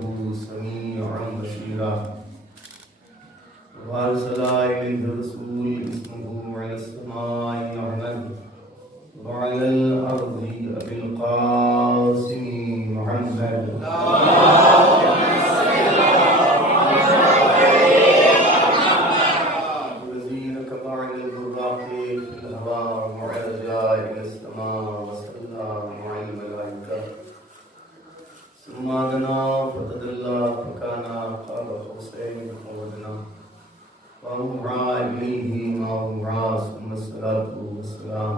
إنه سميع بصير وأرسل إليه الرسول اسمه على السماء أحمد وعلى الأرض أبي القاسم محمد والذين كفروا البراق في الهواء وعرجا إلى السماء وسلم على الملائكة ثم دنا فتدلى فكان قاب قوسين أو أدنى وأوحى إليه ما أوحى ثم الصلاة والسلام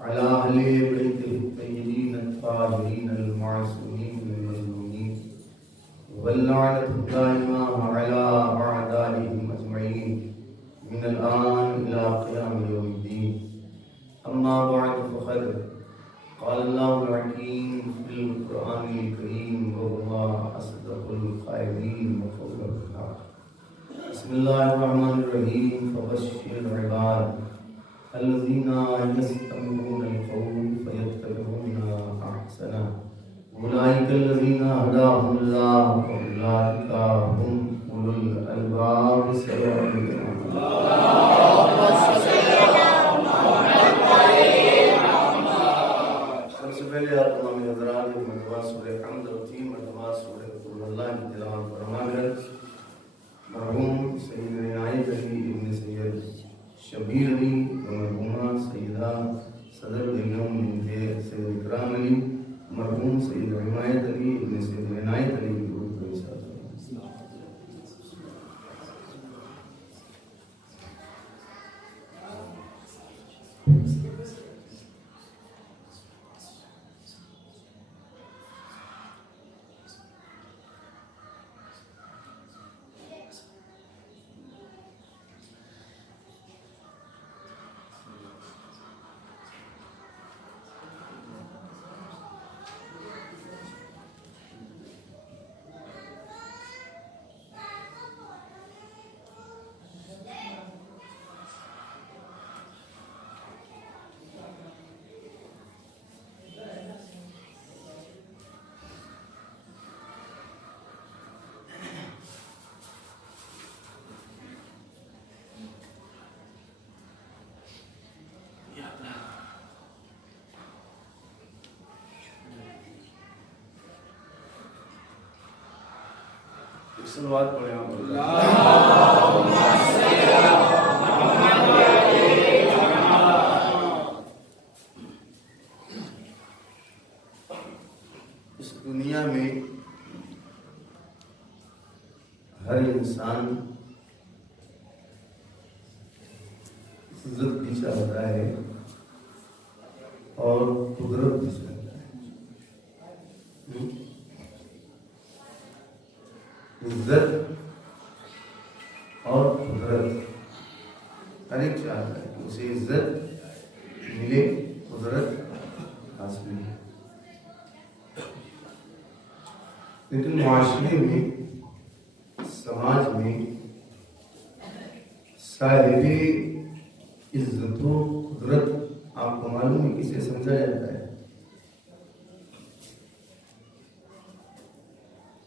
على أهل بيته الطيبين الطاهرين المعصومين المظلومين واللعنة الدائمة على أعدائهم أجمعين من الآن إلى قيام يوم الدين. أما بعد فقد قال الله الحكيم في القرآن الكريم وهو أصدق القائلين وقول الحق. بسم الله الرحمن الرحيم. فبشر العباد الذين يستمعون القول فيتبعون أحسنه أولئك الذين هداهم الله وأولئك هم أولو الألباب. سب سے پہلے آپ تمام حضرات مرتبہ سورہ حمد اور 3 مرتبہ سورہ قل اللہ کی تلاوت فرما کر مرحوم سید عنایت علی ابن سید شبیر علی و مرحومہ سیدہ صدر بیگم بنت سید اکرام علی مرحوم سید حمایت علی ابن سید عنایت علی کی روح کو احساس صلوات پڑھیں آپ اس دنیا میں ہر انسان عزت بھی چاہتا ہے اور قدرت بھی چاہتا ہے. عزت اور قدرت ہر ایک چاہتا ہے کہ اسے عزت ملے، قدرت حاصل ملے. لیکن معاشرے میں، سماج میں صاحب عزت و قدرت آپ کو معلوم ہے کسے سمجھا جاتا ہے؟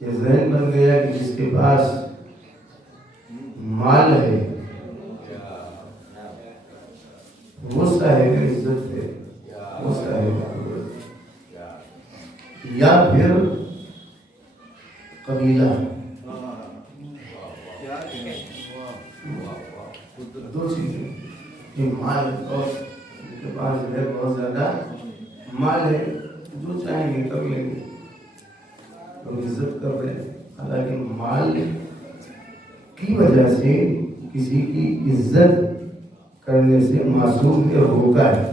یہ ذہن بن گیا کہ جس کے پاس مال ہے وہ صاحب عزت ہے، وہ صاحب قدرت، یا پھر قبیلہ. دو چیزیں، یہ مال اور جس کے پاس ہے بہت زیادہ مال ہے، جو چاہیں گے کر لیں گے، لوگ عزت کر رہے ہیں. حالانکہ مال کی وجہ سے کسی کی عزت کرنے سے معصوم نے روکا ہے.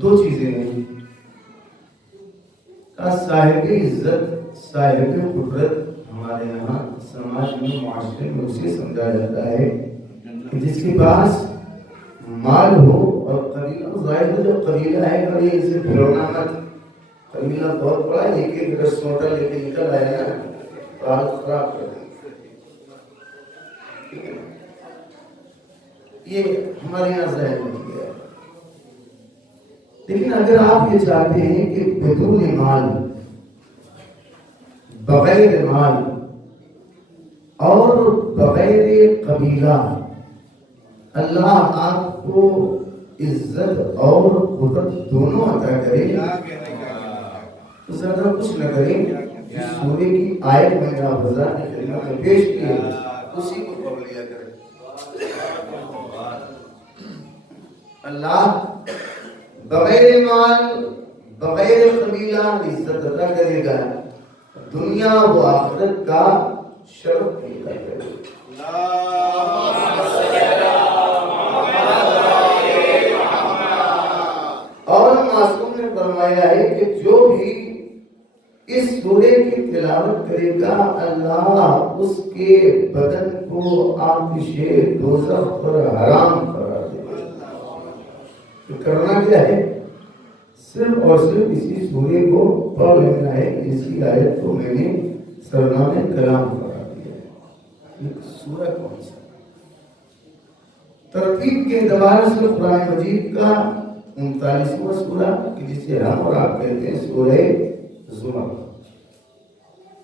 دو چیزیں ہیں، صاحب عزت، صاحب قدرت. ہمارے یہاں سماج میں، معاشرے میں اسے سمجھا جاتا ہے کہ جس کے پاس مال ہو اور قبیلہ ظاہر ہو. جو قبیلہ ہے اور یہ اسے پھیلونا مت. قبیلہ بہت بڑا ہے، ایک ایک رسوٹا لے کے نکل آئے نا تو حالت خراب کر دیں. یہ ہمارے یہاں ظاہر ہو گیا. لیکن اگر آپ یہ چاہتے ہیں کہ بدون مال، بغیر مال اور بغیر قبیلہ اللہ آپ کو عزت اور قدرت دونوں عطا کرے، تو زیادہ کچھ نہ کریں، جس سورے کی آیت میں نے آپ حضرات کی خدمت میں پیش کی ہے اسی کو پڑھ لیا کریں۔ اللہ بغیر مال بغیر قبیلہ عزت عطا کرے گا، دنیا و آخرت کا شرف پیدا کرے گا۔ اور معصوم نے فرمایا ہے کہ جو بھی اس سورے کی تلاوت کرے گا اللہ اس کے بدن کو آتش دوزخ پر حرام قرار دے گا۔ تو کرنا کیا ہے؟ صرف اور صرف اسی سورے کو پڑھ لینا ہے۔ اسی آیت کو میں نے سرنامے کلام قرار دیا ہے۔ ایک سورہ کون سا؟ ترتیب کے اعتبار سے قرآن مجید کا 39واں سورہ کہ جسے ہم اور آپ کہتے ہیں سورہ زمر،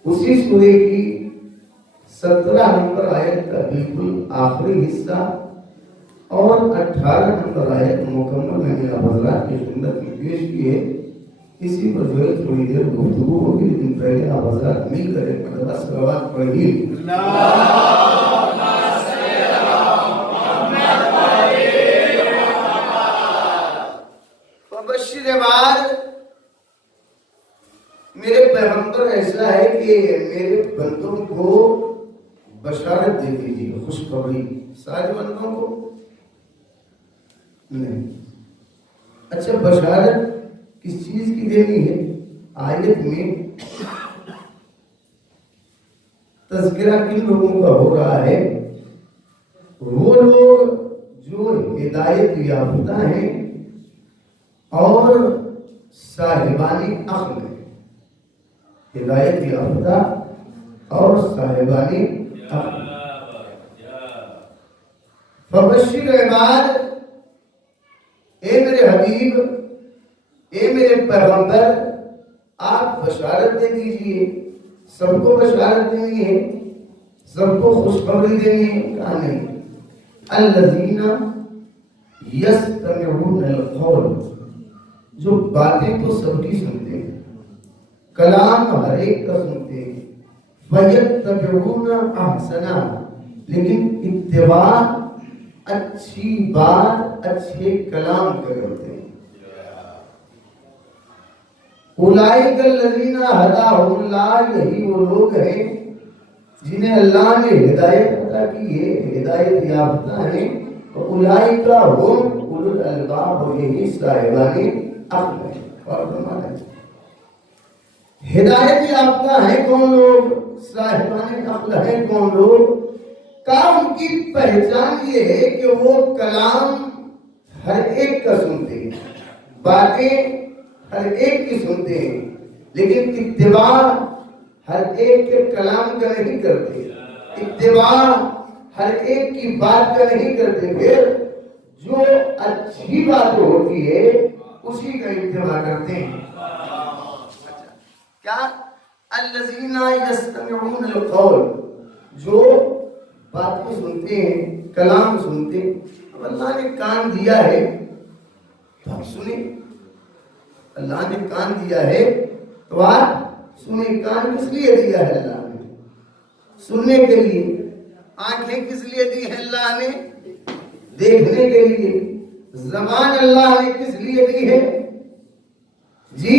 اسی سورے کی 17 نمبر آیت کا بالکل آخری حصہ اور 18 نمبر آیت مکمل میں نے حضرات کی خدمت میں پیش کی ہے۔ اسی پر جو ہے تھوڑی دیر گفتگو ہوگی، لیکن پہلے آپ حضرات مل کر ایک مرتبہ صلوات پڑھیے۔ فبشر عباد، میرے پیغمبر ایسا ہے کہ میرے بندوں کو بشارت دے دیجیے، خوشخبری۔ سارے بندوں کو نہیں۔ اچھا، بشارت کس چیز کی دینی ہے؟ آیت میں تذکرہ کن لوگوں کا ہو رہا ہے؟ وہ لوگ جو ہدایت یافتہ ہیں اور صاحبان عقل ہیں۔ ہدایت یافتہ اور صاحبان عقل۔ فبشر عباد، اے میرے حبیب، اے میرے پیغمبر، آپ بشارت دے دیجئے۔ سب کو بشارت دینی ہے، سب کو خوشخبری دینی ہے؟ کہا نہیں۔ الذین یستمعون القول، جو باتیں تو سب کی سنتے ہیں، کلام ہر ایک کا سنتے ہیں، فیتبعون احسنا، لیکن اتباع اچھی بات اچھے کلام کا کرتے ہیں۔ اولئک الذین ھداھم اللہ، یہی وہ لوگ ہیں جنہیں اللہ نے ہدایت عطا کی ہے، ہدایت یافتہ ہیں۔ اولئک ھم اولو الالباب، اور یہی صاحبان عقل ہیں۔ اور فرمانا ہے ہدایت یافتہ ہیں کون لوگ؟ صاحبان عقل ہیں کون لوگ؟ کام کی پہچان یہ ہے کہ وہ کلام ہر ایک کا سنتے ہیں، باتیں ہر ایک کی سنتے ہیں، لیکن اتباع ہر ایک کے کلام کا نہیں کرتے، اتباع ہر ایک کی بات کا نہیں کرتے۔ پھر جو اچھی بات ہوتی ہے اسی کا اتباع کرتے ہیں۔ کیا؟ الذین یستمعون القول، جو بات کو سنتے ہیں، کلام سنتے ہیں۔ اب اللہ نے کان دیا ہے تو آپ سنیں، اللہ نے کان دیا ہے تو آپ سنیں۔ کان کس لیے دیا ہے اللہ نے؟ سننے کے لیے۔ آنکھیں کس لیے دی ہے اللہ نے؟ دیکھنے کے لیے۔ زبان اللہ نے کس لیے دی ہے؟ جی،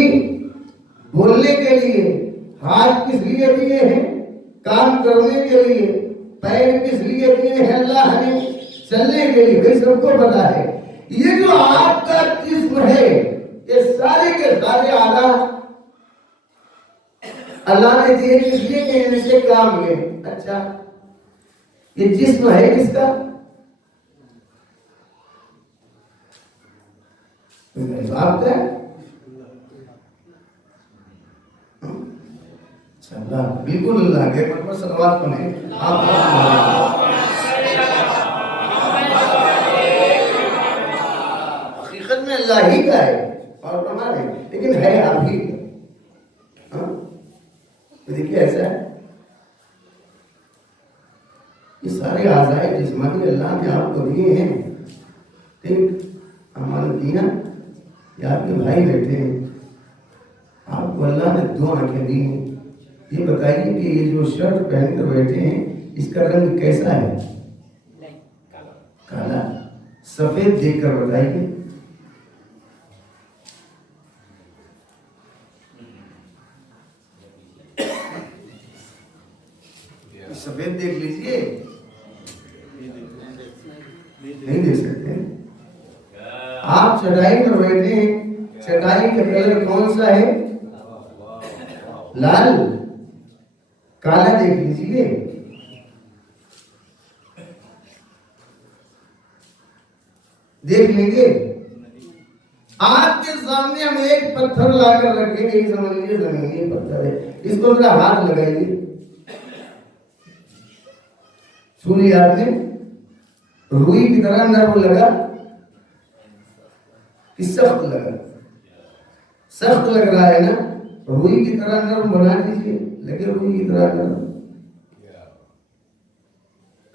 بولنے کے لیے۔ ہاتھ کس لیے دیے ہیں؟ کام کرنے کے لیے۔ پیر کس لیے دیے ہیں اللہ نے؟ چلنے کے لیے۔ بھائی سب کو پتا ہے یہ جو آپ کا جسم ہے، یہ سارے کے سارے اعضاء اللہ نے دیے کس لیے کہ ان سے کام لیں۔ اچھا، یہ جسم ہے کس کا؟ آپ کا؟ اللہ بالکل اللہ کے پر صلوات پڑھیں۔ حقیقت میں اللہ ہی کا ہے، اور ہمارے لیکن ہے آپ ہی. دیکھیے ایسا ہے یہ سارے اعضائے جسمانی اللہ نے آپ کو دیے ہیں. ایک امانت دیا کہ آپ کے بھائی بیٹھے ہیں, آپ کو اللہ نے 2 آنکھیں دی ہیں. یہ بتائیے کہ یہ جو شرٹ پہن کر بیٹھے ہیں اس کا رنگ کیسا ہے؟ کالا. سفید دیکھ کر بتائیے. سفید دیکھ لیجئے, نہیں دیکھ سکتے. آپ چٹائی پر بیٹھے ہیں, چٹائی کا کلر کون سا ہے؟ لال. کالا دیکھ لیجئے. دیکھ لیں گے. آپ کے سامنے ہم ایک پتھر لا کر رکھیں گے, سمجھ لیجیے زمینی پتھر ہے, اس کو ذرا ہاتھ لگائیے. سنیے آپ نے روئی کی طرح نرم لگا کہ سخت لگا؟ سخت لگ رہا ہے نا, روئی کی طرح نرم بنا دیجیے, لگے روئی کی طرح نرم.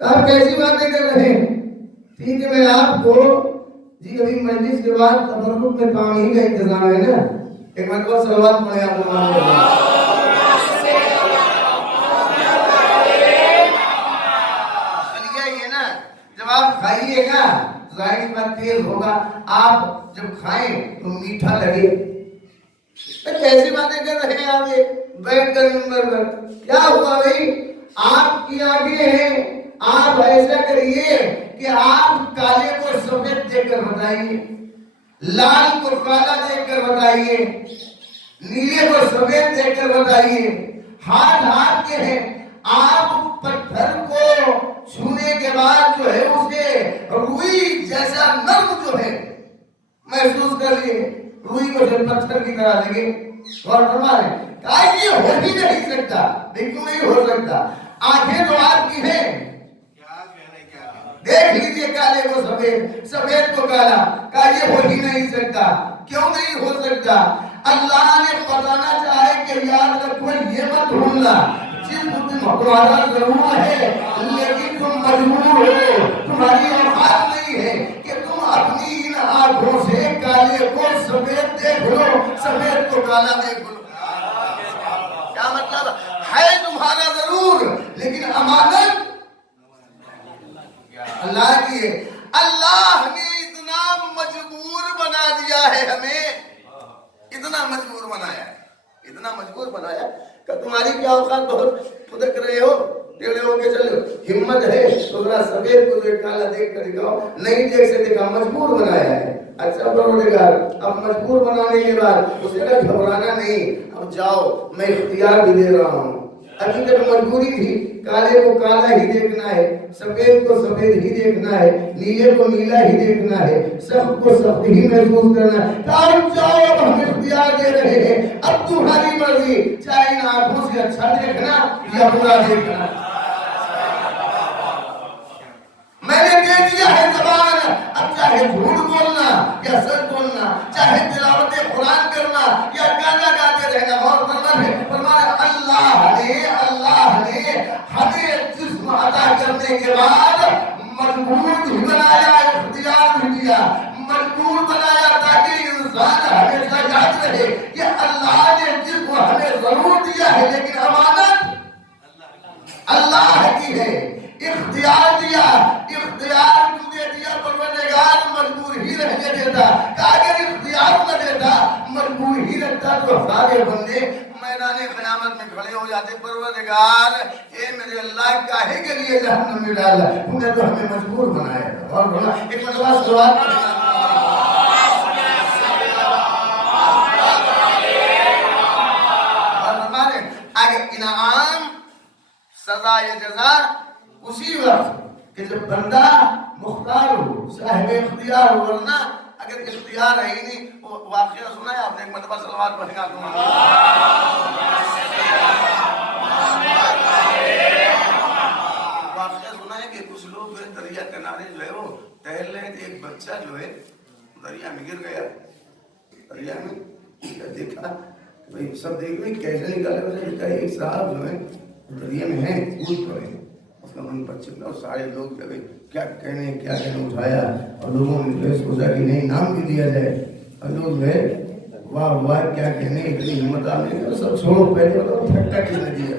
آپ کیسی باتیں کر رہے ہیں؟ ٹھیک ہے, میں آپ کو جی ابھی مجلس کے بعد تبرک میں کام ہی کا انتظام ہے نا, ایک مرتبہ صلوات پڑھیں آپ لوگ. جب آپ کھائیے گا ظاہر بات تیز ہوگا, آپ جب کھائیں تو میٹھا لگے. کیسی باتیں کر رہے ہیں آپ یہ بیٹھ کر منبر پر؟ کیا ہوا بھائی؟ آپ کی آنکھیں ہیں, آپ ایسا کریے کہ آپ کالے کو سفید دیکھ کر بتائیے, لال کو کالا دیکھ کر بتائیے, نیلے کو سفید دیکھ کر بتائیے. ہاتھ کے ہیں, آپ پتھر کو چھونے کے بعد جو ہے اسے روئی جیسا نرم جو ہے محسوس کر لیے, روئی کو جب پتھر کی طرح لگے. اور ہمارے کہا یہ ہو ہی نہیں سکتا. کیوں نہیں ہو سکتا؟ آنکھیں تو آپ کی ہیں, دیکھ لیجیے کالے کو سفید, سفید کو کالا. کہا یہ ہو ہی نہیں سکتا. کیوں نہیں ہو سکتا؟ اللہ نے بتانا چاہے کہ یاد رکھو یہ مت بھولنا, جس کو تمہارا ضرور ہے لیکن تم مجبور ہو, تمہاری اوقات نہیں ہے کہ تم اپنی ان آنکھوں سے کالے کو سفید دیکھ لو, سفید کو کالا دیکھ لو. کیا مطلب ہے؟ تمہارا ضرور لیکن امانت اللہ کی ہے. اللہ نے اتنا مجبور بنا دیا ہے ہمیں, اتنا مجبور بنایا ہے, اتنا مجبور بنایا کہ تمہاری کیا اوقات بہت پھدک رہے ہو, ٹیڑے ہو کے چلو. ہمت ہے تو ذرا سفید کو کالا دیکھ کر دکھاؤ. نہیں دیکھ سکتے کہ مجبور بنایا ہے. اچھا پروردگار, اب مجبور بنانے کے بعد اسے گھبرانا نہیں, اب جاؤ میں اختیار بھی دے رہا ہوں. ابھی تک مجبوری تھی, کالے کو کالا ہی دیکھنا ہے, سفید کو سفید ہی دیکھنا ہے, نیلے کو نیلا ہی دیکھنا ہے, سخت کو سخت ہی محسوس کرنا ہے. اب جاؤ, اب ہم اختیار دے رہے ہیں, اب تمہاری مرضی, چاہے ان آنکھوں سے اچھا دیکھنا یا برا دیکھنا. میں نے دے دیا ہے زبان, اب چاہے جھوٹ بولنا یا سچ بولنا, چاہے تلاوت قرآن کرنا یا گانا گاتے رہنا. اور فرمایا اللہ نے ہمیں جسم عطا کرنے کے بعد مجبور بھی بنایا, اختیار بھی دیا. مجبور بنایا تاکہ انسان ہمیشہ یاد رہے کہ اللہ نے جسم ہمیں ضرور دیا ہے لیکن امانت اللہ کی ہے. اختیار دیا, اختیار تجھے دیا پروردگار, مجبور ہی رہنے دیتا. کہ اگر اختیار نہ دیتا, مجبور ہی رہتا تو سارے بندے میدان قیامت میں کھڑے ہو جاتے. پروردگار اے میرے اللہ کاہے کے لیے جہنم میں ڈالا, تم نے تو ہمیں مجبور بنایا تھا. اور بولا ایک مرتبہ صلوات پڑھنا. اور ہمارے آگے انعام سزا یا جزا اسی وقت کہ جب بندہ مختار ہو, صاحب اختیار ہو. ورنہ اگر اختیار ہے ہی نہیں, واقعہ سنا ہے آپ نے, ایک مرتبہ صلوات پڑھیں گا تمہارا. واقعہ سنا ہے کہ کچھ لوگ جو ہے دریا کنارے جو ہے وہ ٹہل رہے تھے, ایک بچہ جو ہے دریا میں گر گیا. دریا میں دیکھا بھائی سب دیکھ رہے کیسے نکالے، ویسے دیکھا ایک صاحب جو ہے دریا میں ہیں کود پڑے، اس کا من پر چکلا اور سارے لوگ جو ہے کیا کہنے اٹھایا اور لوگوں نے جو ہے سوچا کہ نہیں نام بھی دیا جائے، اور لوگ جو ہے واہ واہ کیا کہنے اتنی ہمت آ گئی، سب چھوڑو پہلے پھٹکا کس نے دیا،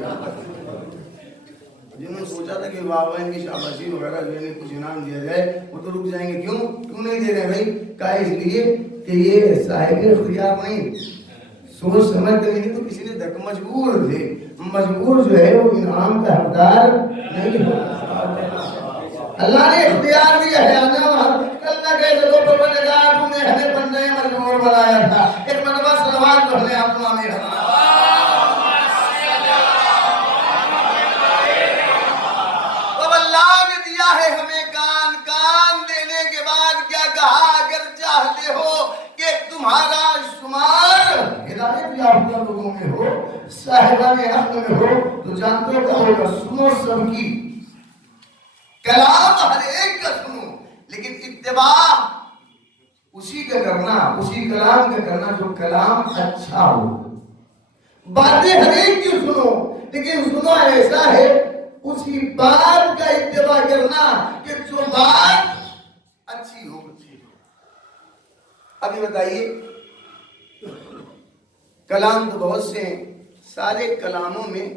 جنہوں نے سوچا تھا کہ واہ واہ ان کی شاباشی وغیرہ جو ہے کچھ انعام دیا جائے وہ تو رک جائیں گے، کیوں نہیں دے رہے بھائی؟ کہا اس لیے کہ یہ صاحب اختیار نہیں، سوچ سمجھ کر نہیں، تو کسی نے مجبور تھے، مجبور جو ہے وہ انعام کا حقدار نہیں ہوتا، اللہ نے اختیار دیا ہے، اللہ کے جگہ پر بندگار تم نے ہمیں بندے مجبور بنایا تھا، ایک مرتبہ صلوات پڑھ لیں آپ نامی اب اللہ نے دیا ہے ہمیں کان، کان دینے کے بعد کیا کہا؟ اگر چاہتے ہو کہ تمہارا شمار ہدایت یافتہ لوگوں میں ہو، صاحبان حق میں ہو، تو جانتے ہو کیا ہوگا؟ سنو سب کی، کلام ہر ایک کا سنو، لیکن اتباع اسی کا کرنا، اسی کلام کا کرنا جو کلام اچھا ہو، باتیں ہر ایک کی سنو، لیکن سنو ایسا ہے اسی بات کا اتباع کرنا کہ جو بات اچھی ہو۔ ابھی بتائیے کلام تو بہت سے ہیں، سارے کلاموں میں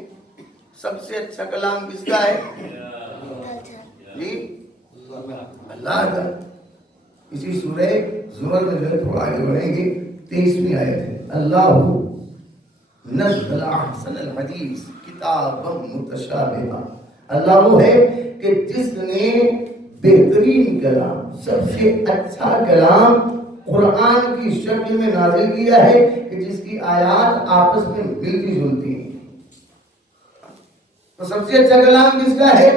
سب سے اچھا کلام کس کا ہے؟ جی اللہ کا۔ اسی سورہ زمر میں جو ہے تھوڑا آگے بڑھیں گے 23ویں آیت ہے، اللہ نزل احسن الحدیث کتابا متشابہا، اللہ وہ ہے کہ جس نے بہترین کلام، سب سے اچھا کلام قرآن کی شکل میں نازل کیا ہے کہ جس کی آیات آپس میں ملتی جلتی ہیں۔ تو سب سے اچھا کلام کس کا ہے؟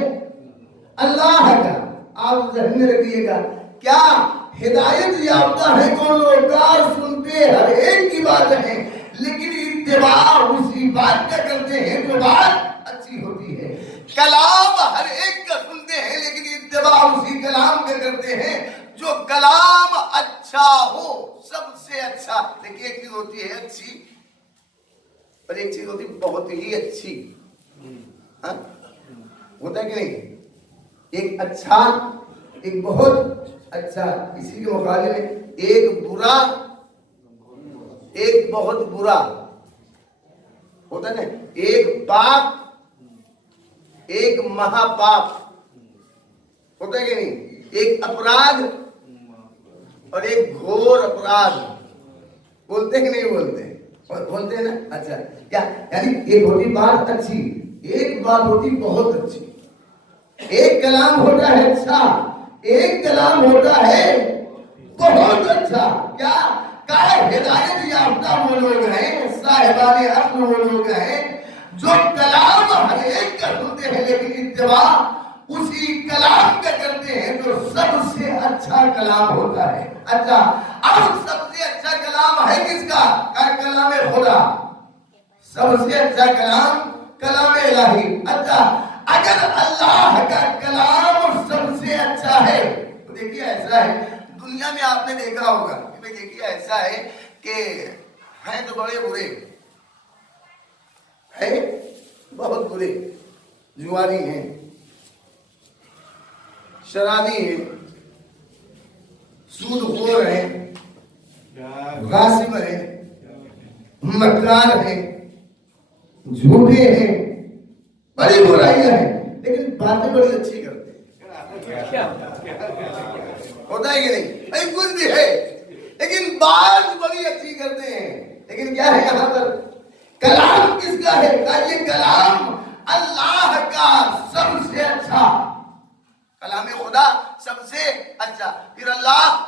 اللہ کا۔ آپ ذہن میں رکھیے گا، کیا ہدایت یافتہ ہے کون لوگ؟ کار سنتے ہر ایک کی بات ہے، لیکن اتباع اسی بات کا کرتے ہیں جو بات اچھی ہوتی ہے۔ کلام ہر ایک کا سنتے ہیں، لیکن اتباع اسی کلام کا کرتے ہیں جو کلام اچھا ہو، سب سے اچھا۔ دیکھیے ایک چیز ہوتی ہے اچھی اور ایک چیز ہوتی ہے بہت ہی اچھی، ہوتا ہے کہ نہیں؟ ایک اچھا ایک بہت اچھا، اسی کے مقابلے میں ایک برا ایک بہت برا ہوتا ہے نا، ایک پاپ ایک مہا پاپ ہوتا ہے کہ نہیں، ایک اپرادھ اور ایک گھور اپرادھ، بولتے کہ نہیں بولتے؟ بولتے ہیں نا۔ اچھا کیا یعنی ایک ہوتی بات اچھی، ایک بات ہوتی بہت اچھی، ایک کلام ہوتا ہے اچھا، ایک کلام ہوتا ہے بہت اچھا۔ کیا ہدایت یافتہ وہ لوگ ہیں، صاحبان حق وہ لوگ ہیں جو کلام ہر ایک کا سنتے ہیں، لیکن اتباع اسی کلام کا کرتے ہیں جو سب سے اچھا کلام ہوتا ہے۔ اچھا اب سب سے اچھا کلام ہے کس کا؟ کلام خدا۔ سب سے اچھا کلام کلام الہی۔ اچھا اگر اللہ کا کلام سب سے اچھا ہے تو دیکھیے ایسا ہے، دنیا میں آپ نے دیکھا ہوگا کہ دیکھیے ایسا ہے کہ ہیں تو بڑے برے ہیں، بہت برے، جواری ہیں، شرابی ہیں، سود خور ہیں، غاصب ہیں، مکار ہیں، جھوٹے ہیں، بڑی برائیاں ہیں، لیکن باتیں بڑی اچھی کرتے ہیں۔ ہوتا ہے کہ نہیں؟ بھائی کچھ بھی ہے لیکن بات بڑی اچھی کرتے ہیں، لیکن کیا ہے یہاں پر کلام کس کا ہے؟ یہ کلام اللہ کا سب سے اچھا کلام خدا، سب سے اچھا، پھر اللہ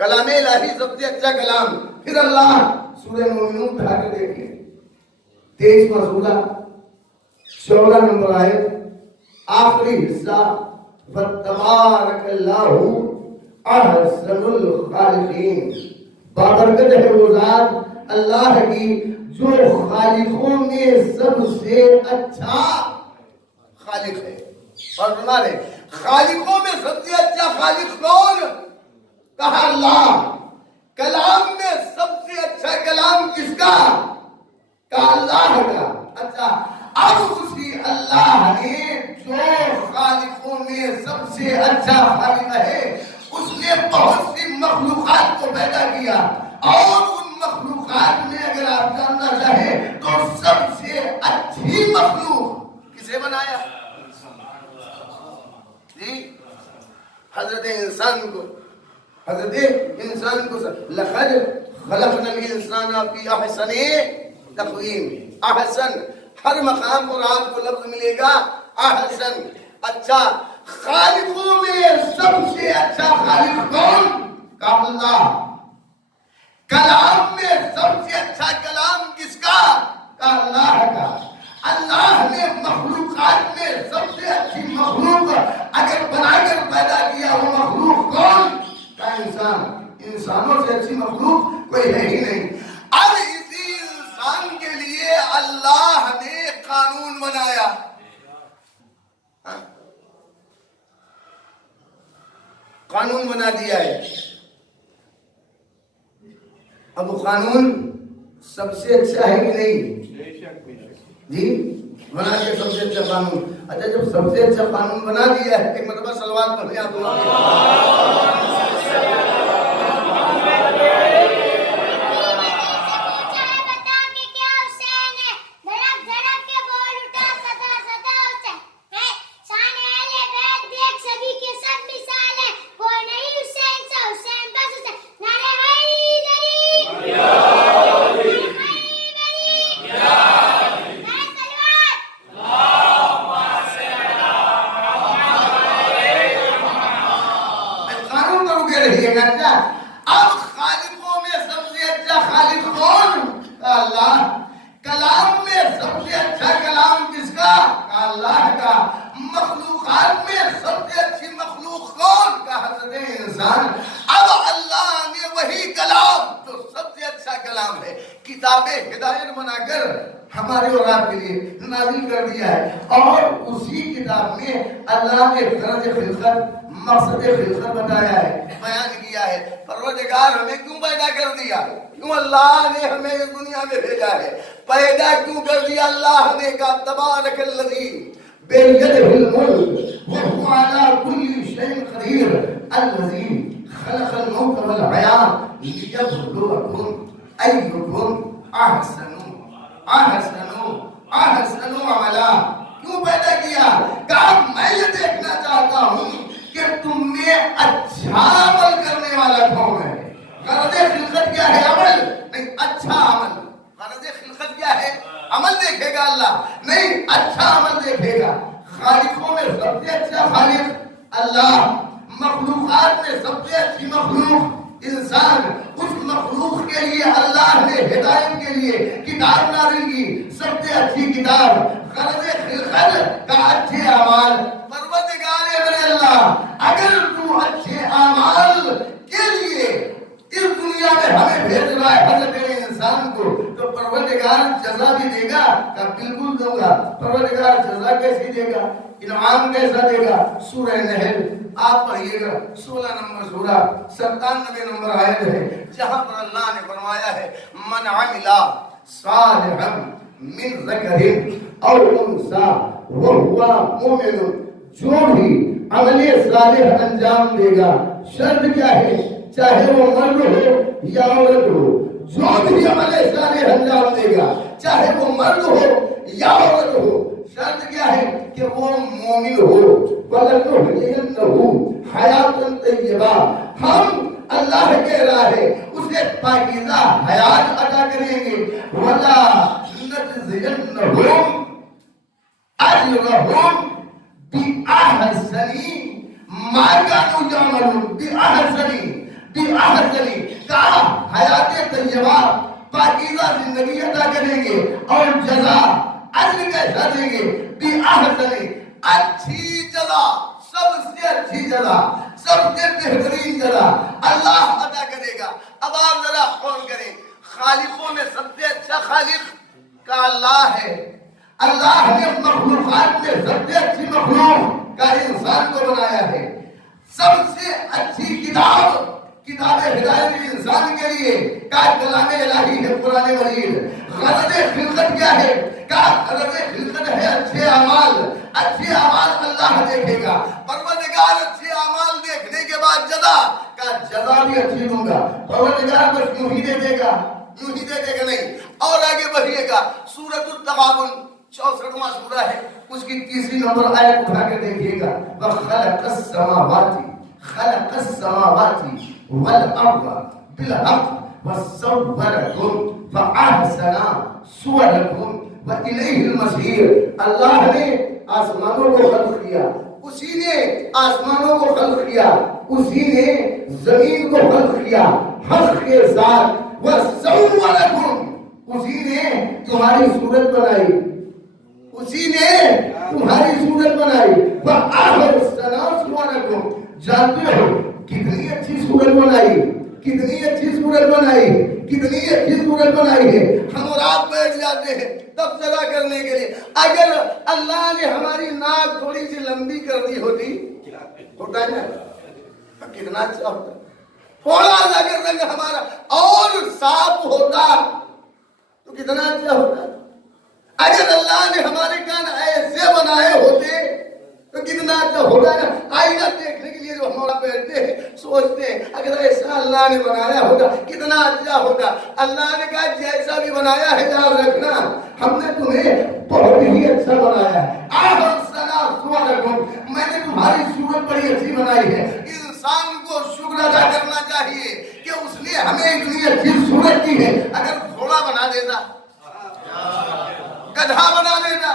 کلام الہی سب سے اچھا کلام، پھر اللہ۔ سورہ مومنون اٹھا کے دیکھیں 23واں سورہ 14 نمبر آیت، آخری حصہ، وَتَبَارَكَ اللَّهُ أَحْسَنُ الْخَالِقِينَ، بابرکت ہے وہ ذات اللہ کی جو خالقوں میں سب سے اچھا خالق ہے۔ اور ہمارے خالقوں میں سب سے اچھا خالق کون؟ کہا اللہ کلام میں سب سے اچھا کلام کس کا؟ کہا اللہ کا. اچھا اب اسی اللہ نے جو خالقوں میں سب سے اچھا خالق ہے اس نے بہت سی مخلوقات کو پیدا کیا اور ان مخلوقات میں اگر آپ جاننا چاہیں تو سب سے اچھی مخلوق کسے بنایا؟ جی حضرت انسان کو. لقد خلقنا الانسان فی احسن تقویم. احسن ہر مقام پر آپ کو لفظ ملے گا احسن. اچھا خالقوں میں سب سے اچھا خالق کون؟ کہا اللہ. کلام میں سب سے اچھا کلام کس کا؟ کہا اللہ کا. اللہ نے مخلوقات میں سب سے اچھی مخلوق اگر بنا کر پیدا کیا وہ مخلوق کون؟ کہا انسان. انسانوں سے اچھی مخلوق کوئی ہے ہی نہیں. اب اسی انسان کے لیے اللہ نے قانون بنایا. قانون بنا دیا ہے. اب وہ قانون سب سے اچھا ہے کہ نہیں؟ جی بنا دیا سب سے اچھا قانون. اچھا جب سب سے اچھا قانون بنا دیا ہے ایک مرتبہ صلوات پڑھیں آپ. اب خالقوں میں سب سے اچھا خالق کون؟ اللہ. کلام میں سب سے اچھا کلام کس کا؟ اللہ کا. مخلوقات میں سب سے اچھی مخلوق کون؟ کا حضرت انسان. اب اللہ نے وہی کلام جو سب سے اچھا کلام ہے کتاب ہدایت بنا کر ہمارے اور آپ کے لیے نازل کر دیا ہے. اور اسی کتاب میں اللہ نے غرض خلقت مقصد خلقت بتایا ہے بیان کیا ہے. پروردگار ہمیں کیوں پیدا کر دیا؟ کیوں اللہ نے ہمیں اس دنیا میں بھیجا ہے؟ پیدا کیوں کر دیا اللہ نے؟ کہا تبارک الذی بیدہ الملک وہو علی کل شیء قدیر الذی خلق الموت والحیاۃ لیبلوکم ایکم احسن عملا. کیوں پیدا کیا؟ کہا میں یہ دیکھنا چاہتا ہوں کہ تم میں اچھا عمل کرنے والا کون ہے. غرض خلقت کیا ہے؟ عمل نہیں، اچھا عمل. غرض خلقت کیا ہے؟ عمل دیکھے گا اللہ نہیں، اچھا عمل دیکھے گا. خالقوں میں سب سے اچھا خالق اللہ. مخلوقات میں سب سے اچھی مخلوق انسان. اس مخلوق کے لیے اللہ نے ہدایت کے لیے کتاب نازل کی، سب سے اچھی کتاب. غرض خلقت کا اچھے اعمال. پروردگار میرے اللہ اگر تو اچھے اعمال کے لیے اس دنیا میں ہمیں بھیج رہا ہے حضرت انسان کو تو پروردگار جزا بھی دے گا. کہ بالکل دوں گا. پروردگار جزا کیسی دے گا؟ انعام کیسا دے گا؟ سورہ نحل آپ پڑھیے گا 16 نمبر سورہ 97 نمبر آیت ہے جہاں پر اللہ نے فرمایا ہے من عمل صالحا من ذکر او انثى وهو مؤمن. جو بھی عمل صالح انجام دے گا شرط کیا ہے؟ چاہے وہ مرد ہو یا عورت ہو. جو بھی عمل صالح انجام دے گا چاہے وہ مرد ہو یا عورت ہو شرط کیا ہے؟ کہ وہ مومن ہو. وَلَنُحْيِيَنَّهُ حَيَاةً طَيِّبَةً. ہم اللہ کہہ رہا ہے اسے پاکیزہ حیات عطا کریں گے. وَلَا نَجْزِيَنَّهُمْ أَجْرَهُمْ بِأَحْسَنِ مَا كَانُوا يَعْمَلُونَ. بِأَحْسَنِ کہا حیات طیبہ پاکیزہ زندگی عطا کریں گے اور جزا اجر کیسا دیں گے؟ بِأَحْسَنِ اچھی جزا. سب سے اچھی جزا، سب سے بہترین جزا اللہ عطا کرے گا. اب آپ ذرا غور کریں خالقوں میں سب سے اچھا خالق کا اللہ ہے. اللہ نے مخلوقات میں سب سے اچھی مخلوق کا انسان کو بنایا ہے. سب سے اچھی کتاب کتاب ہدایت انسان کے لیے، کہا کلام الہی ہے قرآن مجید۔ غرض خلقت کیا ہے؟ کہا غرض خلقت ہے اچھے اعمال۔ اچھے اعمال اللہ دیکھے گا، پروردگار اچھے اعمال دیکھنے کے بعد جزا، کہا جزا بھی اچھی دوں گا۔ پروردگار بس یوں ہی دے دے گا، یوں ہی دے دے گا نہیں، اور آگے بڑھیے گا۔ سورۃ التغابن 64واں سورہ ہے، اس کی 3 نمبر آیت اٹھا کے دیکھیے گا۔ وَخَلَقَ السَّمَاوَاتِ خَلَقَ السَّمَاوَاتِ وَالْأَرْضَ بِالْحَقِّ وَصَوَّرَكُمْ فَأَحْسَنَ صُوَرَكُمْ وَإِلَيْهِ الْمَصِيرُ۔ اللہ نے آسمانوں کو خلق کیا، اسی نے آسمانوں کو خلق کیا، اسی نے زمین کو خلق کیا، حق کے ساتھ۔ وَصَوَّرَكُمْ، اسی نے تمہاری صورت بنائی، اسی نے تمہاری صورت بنائی۔ فَأَحْسَنَ صُوَرَكُمْ، جانتے ہو کتنی اچھی صورت بنائی، کتنی اچھی صورت بنائی، کتنی اچھی صورت بنائی ہے۔ ہم اور آپ بیٹھ جاتے ہیں تبصرہ کرنے کے لیے، اگر اللہ نے ہماری ناک تھوڑی سی لمبی کر دی ہوتی، ہوتا ہے نا، کتنا اچھا ہوتا، تھوڑا سا اگر رنگ ہمارا اور صاف ہوتا تو کتنا اچھا ہوتا۔ اگر اللہ نے ہمارے کان ایسے بنائے ہوتے تو کتنا اچھا ہوتا ہے نا۔ آئینہ دیکھنے کے لیے جو ہمارا بیٹھتے ہیں سوچتے ہیں اگر ایسا اللہ نے بنایا ہوتا کتنا اچھا ہوتا۔ اللہ نے کہا جیسا بھی بنایا ہے یاد رکھنا، ہم نے تمہیں بہت ہی اچھا بنایا ہے۔ احسن صورکم، میں نے تمہاری صورت بڑی اچھی بنائی ہے۔ انسان کو شکر ادا کرنا چاہیے کہ اس نے ہمیں اتنی اچھی صورت دی ہے۔ اگر گھوڑا بنا دیتا، گدھا بنا دیتا،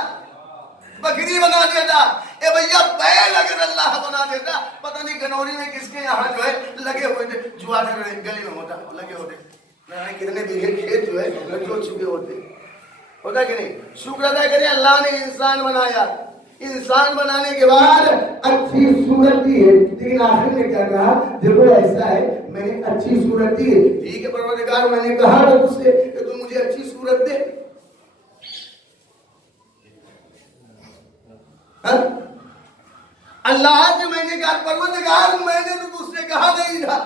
بکری بنا دیتا، اے بھیا بیل اگر اللہ بنا دیتا، پتہ نہیں گنوری میں کس کے یہاں جو ہے لگے ہوئے تھے، جوار گلی میں ہوتا لگے ہوتے، کتنے بیگھے کھیت جو ہے جو چکے ہوتے، ہوتا کہ نہیں۔ شکر ادا کریں اللہ نے انسان بنایا، انسان بنانے کے بعد اچھی صورت دی ہے، لیکن آخر میں کیا کہا؟ دیکھو ایسا ہے میں نے اچھی صورت دی ہے، ٹھیک ہے پروردگار میں نے کہا رب سے کہ تم مجھے اچھی صورت دے۔ اللہ سے میں نے کہا پروردگار میں نے تو تجھ سے کہا نہیں تھا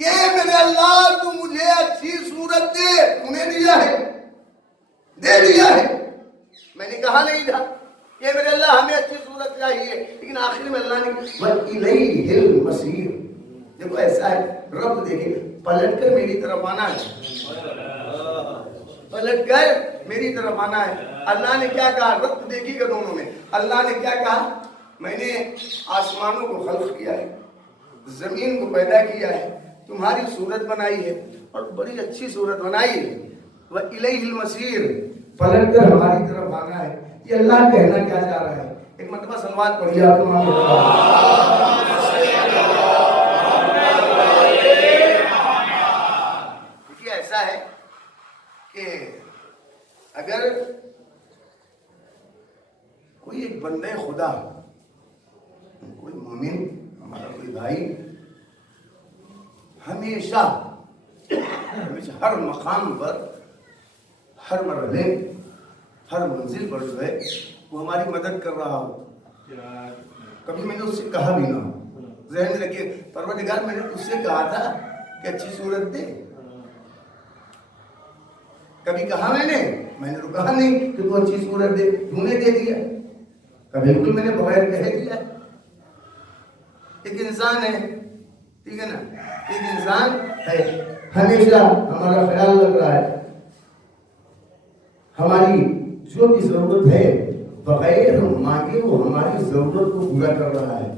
کہ میرے اللہ تو مجھے اچھی صورت دے، انہیں دیا ہے، دے دیا ہے، میں نے کہا نہیں تھا کہ میرے اللہ ہمیں اچھی صورت چاہیے، لیکن آخر میں اللہ نے وَإِلَيْهِ الْمَصِيرُ۔ دیکھو ایسا ہے رب دیکھیں پلٹ کر میری طرف آنا ہے، پلٹ کر میری طرف آنا ہے۔ اللہ نے کیا کہا؟ رب دیکھیے گا دونوں میں، اللہ نے کیا کہا؟ میں نے آسمانوں کو خلق کیا ہے، زمین کو پیدا کیا ہے، تمہاری صورت بنائی ہے اور بڑی اچھی صورت بنائی ہے۔ وَإِلَيْهِ الْمَصِيرُ، پلٹ کر ہماری طرف آنا ہے۔ یہ اللہ کہنا کیا چاہ رہا ہے؟ ایک مرتبہ صلوات پڑھیے آپ دیکھیے ایسا ہے کہ اگر کوئی ایک بندے خدا، کوئی مومن، ہمارا کوئی بھائی ہمیشہ ہر مقام پر، ہر مرحلے، ہر منزل پر جو ہے وہ ہماری مدد کر رہا ہو، کبھی میں نے اس سے کہا بھی نہ ہو، ذہن میں رکھیے پروردگار میں نے اس سے کہا تھا کہ اچھی صورت دے، کبھی کہا میں نے تو کہا نہیں کہ تو اچھی صورت دے، تو نے دے دیا، کبھی بالکل میں نے بغیر کہہ دیا۔ ایک انسان ہے، ٹھیک ہے نا، ایک انسان ہے، ہمیشہ ہمارا خیال رکھ رہا ہے، ہماری جو بھی ضرورت ہے بغیر مانگے وہ ہماری ضرورت کو پورا کر رہا ہے،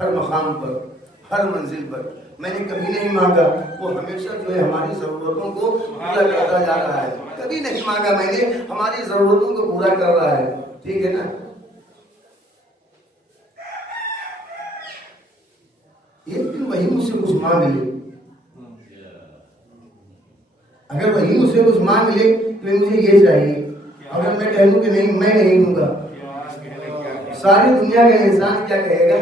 ہر مقام پر، ہر منزل پر۔ میں نے کبھی نہیں مانگا، وہ ہمیشہ جو ہے ہماری ضرورتوں کو پورا کرتا جا رہا ہے، کبھی نہیں مانگا میں نے، ہماری ضرورتوں کو پورا کر رہا ہے، ٹھیک ہے نا۔ ایک دن وہی مجھ سے کچھ مانگ لے، اگر وہی مجھ سے کچھ مانگ لے تو مجھے یہ چاہیے، اگر میں کہہ دوں کہ نہیں میں نہیں دوں گا، ساری دنیا کا انسان کیا کہے گا؟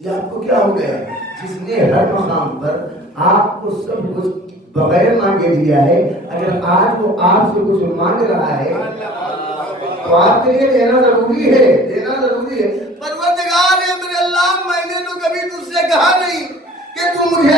یہ آپ کو کیا ہو گیا؟ جس نے ہر مقام پر آپ کو سب کچھ بغیر مانگے دیا ہے، اگر آج وہ آپ سے کچھ مانگ رہا ہے تو آپ کے لیے دینا ضروری ہے، دینا ضروری ہے۔ پروردگار ہے میرے اللہ، میں نے تو کبھی تجھ سے کہا نہیں کہ تم مجھے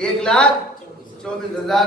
1,24,000।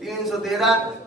313।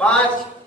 5।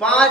5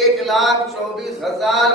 1,24,000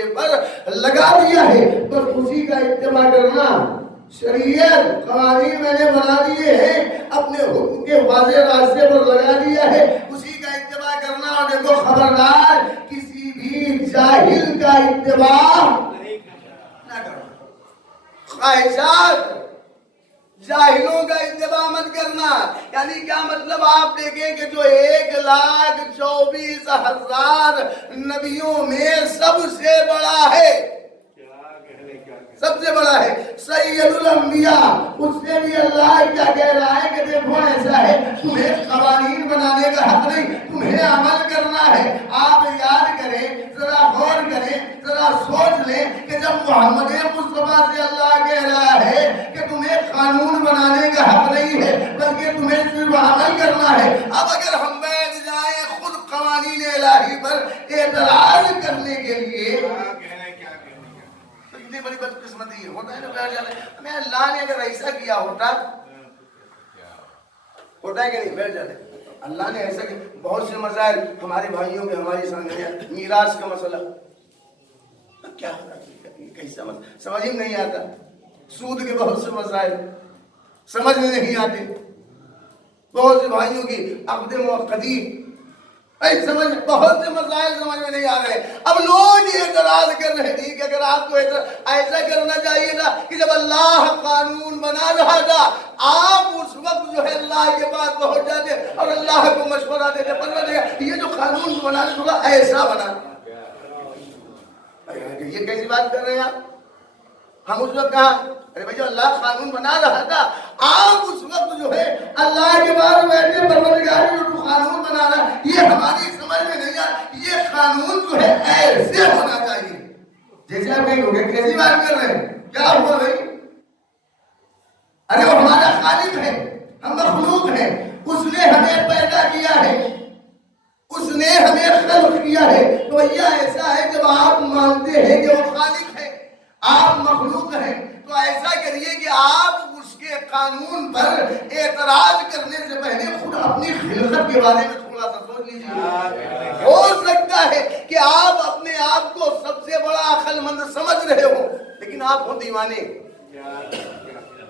طریقے پر لگا دیا ہے، بس اسی کا اتباع کرنا. شریعت قوانین میں نے بنا دیے ہیں، اپنے حکم کے واضح راستے پر لگا دیا ہے، اسی کا اتباع کرنا. اور دیکھو خبردار کسی بھی جاہل کا اتباع نہ کرنا. خواہشات جاہلوں کا اتباع مت کرنا. یعنی کیا مطلب؟ آپ دیکھیں کہ جو 1,24,000 نبیوں میں سب سے بڑا ہے، سب سے بڑا ہے سید الانبیاء، اس سے بھی اللہ کیا کہہ رہا ہے کہ دیکھو ایسا ہے، تمہیں قوانین بنانے کا حق نہیں، تمہیں عمل کرنا ہے. آپ یاد کریں، ذرا غور کریں، ذرا سوچ لیں کہ جب محمد مصطفیٰ سے اللہ کہہ رہا ہے کہ تمہیں قانون بنانے کا حق نہیں ہے بلکہ تمہیں صرف عمل کرنا ہے، اب اگر ہم بیٹھ جائیں خود قوانین الہی پر اعتراض کرنے کے لیے، اتنی بڑی بدقسمتی ہوتا ہے نا. بیٹھ جانا ہمیں اللہ نے اگر ایسا کیا ہوتا ہے کہ نہیں؟ بیٹھ جاتے اللہ نے ایسا کیا. بہت سے مسائل ہمارے بھائیوں کے ہماری سامنے، میراث کا مسئلہ کیا ہوتا ہے، کیسا مسئلہ سمجھ ہی نہیں آتا. سود کے بہت سے مسائل سمجھ میں نہیں آتے. بہت سے بھائیوں کی عقد موقتی سمجھ، بہت سے مسائل سمجھ میں نہیں آ رہے. اب لوگ یہ اعتراض کر رہے تھے کہ اگر آپ کو ایسا کرنا چاہیے تھا کہ جب اللہ قانون بنا رہا تھا آپ اس وقت جو ہے اللہ کے پاس پہنچ جاتے اور اللہ کو مشورہ دیتے، پتہ یہ جو قانون بنا رہے تھوڑا ایسا بنا. یہ کیسی بات کر رہے ہیں آپ؟ ہم اس وقت کہا ارے بھائی جو اللہ قانون بنا رہا تھا آپ اس وقت جو ہے اللہ کے بارے میں پروردگار جو قانون بنا رہا یہ ہماری سمجھ میں نہیں آتا. یہ قانون جو ہے ایسے ہونا چاہیے جیسے آپ کہیں گے کیسی بات کر رہے ہیں، کیا ہوا بھائی؟ ارے وہ ہمارا خالق ہے، ہم مخلوق ہیں، اس نے ہمیں پیدا کیا ہے، اس نے ہمیں خلق کیا ہے. تو یہ ایسا ہے جب آپ مانتے ہیں کہ وہ خالق ہے، آپ مخلوق ہیں، تو ایسا کریے کہ آپ اس کے قانون پر اعتراض کرنے سے پہلے خود اپنی خلقت کے بارے میں تھوڑا سا سوچ لیجیے. ہو سکتا ہے کہ آپ اپنے آپ کو سب سے بڑا عقل مند سمجھ رہے ہو لیکن آپ ہو دیوانے،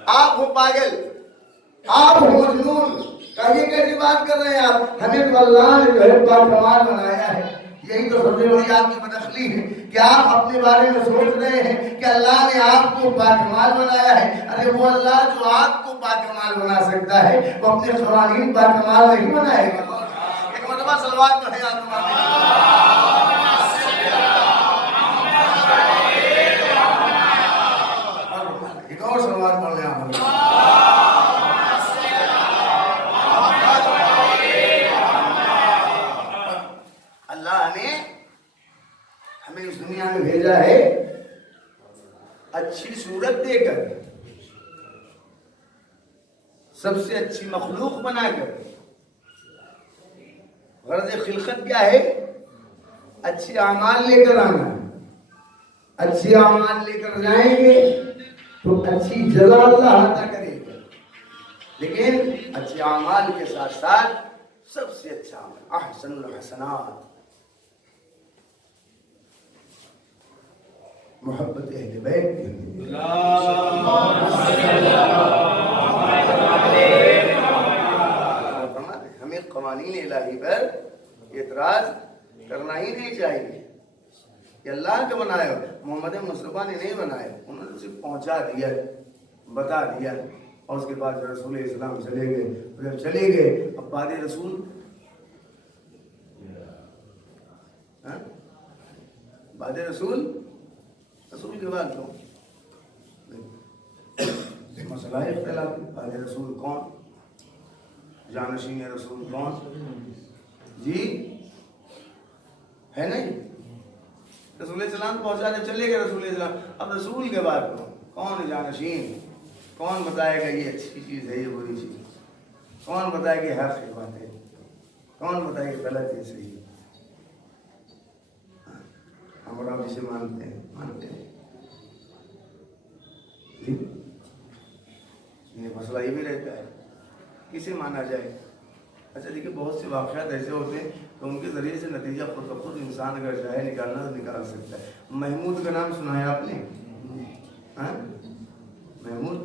آپ ہو پاگل، آپ ہو مجنون. یہ کیسی بات کر رہے ہیں آپ؟ ہمیں تو اللہ نے جو ہے باکمال بنایا ہے. یہی تو سب سے بڑی آپ کی بدعقلی ہے کہ آپ اپنے بارے میں سوچ رہے ہیں کہ اللہ نے آپ کو باکمال بنایا ہے. ارے وہ اللہ جو آپ کو باکمال بنا سکتا ہے وہ اپنے قوانین باکمال نہیں بنائے گا. ایک مرتبہ صلوات پڑھیں آپ ایک اور صلوات پڑھ لیں آپ. ہمیں اس دنیا میں بھیجا ہے اچھی صورت دے کر، سب سے اچھی مخلوق بنا کر. غرض خلقت کیا ہے؟ اچھے اعمال لے کر آنا. اچھے اعمال لے کر جائیں گے تو اچھی جزا اللہ عطا کرے گا. لیکن اچھے اعمال کے ساتھ ساتھ سب سے اچھا عمل احسن الحسنات، محبت اہل بیت. ہمیں قوانین الہی پر اعتراض کرنا ہی نہیں چاہیے. کہ اللہ کا بنایا، محمد مصطفیٰ نے نہیں بنایا، انہوں نے صرف پہنچا دیا، بتا دیا. اور اس کے بعد رسول اسلام چلے گئے. جب چلے گئے اب بعد رسول، بعد رسول کے بعد تو مسئلہ ہے اختلاف. بعد رسول کون؟ جانشین رسول کون؟ جی ہے نہیں. رسول اسلام پہنچا دے چلے گئے رسول اسلام. اب رسول کے بعد کون جانشین؟ کون بتائے گا یہ اچھی چیز ہے، یہ بری چیز ہے؟ کون بتائے گا حق کی بات ہے؟ کون بتائے گا غلط ہے صحیح؟ ہم اور آپ اسے مانتے ہیں. یہ مسئلہ یہ بھی رہتا ہے کسے مانا جائے. اچھا دیکھیے بہت سے واقعات ایسے ہوتے ہیں تو ان کے ذریعے سے نتیجہ خود بخود انسان اگر چاہے نکالنا تو نکال سکتا ہے۔ محمود کا نام سنا ہے آپ نے؟ ہاں محمود،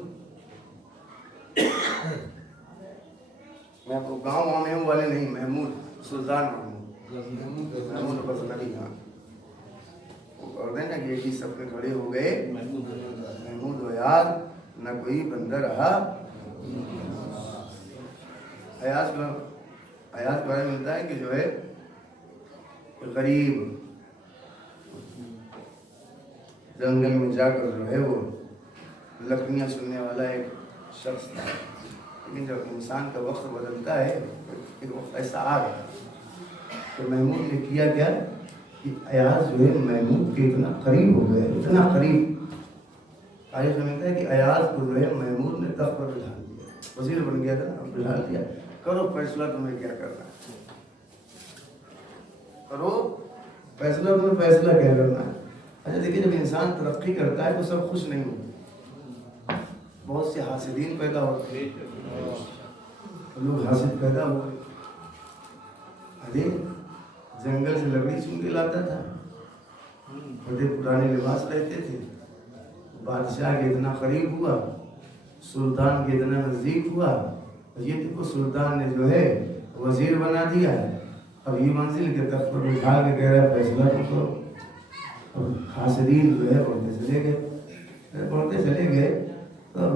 میں آپ کو گاؤں میں والے نہیں، محمود سلطان محمود غزنوی۔ ہاں وہ کر دیں نا کہ ایک ہی سب میں کھڑے ہو گئے محمود و یار، نہ کوئی بندہ رہا۔ ایاز کے بارے میں ملتا ہے کہ جو ہے غریب جنگل میں جا کر جو ہے وہ لکڑیاں سننے والا ایک شخص تھا، لیکن جب انسان کا وقت بدلتا ہے ایک وقت ایسا آ گیا تو محمود نے کیا کیا کہ ایاز جو ہے محمود کے اتنا قریب ہو گیا، اتنا قریب، تاریخ میں ملتا ہے کہ ایاز کو جو ہے محمود نے تخت پر بٹھا دیا، وزیر بن گیا تھا، بٹھا دیا، کرو فیصلہ تمہیں کیا کرنا ہے، کرو فیصلہ تمہیں فیصلہ کیا کرنا ہے۔ اچھا دیکھیے، جب انسان ترقی کرتا ہے تو سب خوش نہیں ہوتے، بہت سے حاسدین پیدا ہوتے ہیں، لوگ حاسد پیدا ہوئے۔ ارے جنگل سے لکڑی چن کے لاتا تھا، بڑے پرانے لباس رہتے تھے، بادشاہ کے اتنا قریب ہوا، سلطان کے اتنا نزدیک ہوا، یہ دیکھو سلطان نے جو ہے وزیر بنا دیا ہے، اب یہ منزل کے تخت پر بٹھا کے کہہ رہا ہے فیصلہ کرو۔ اب حاسدین جو ہے بڑھتے چلے گئے۔ اب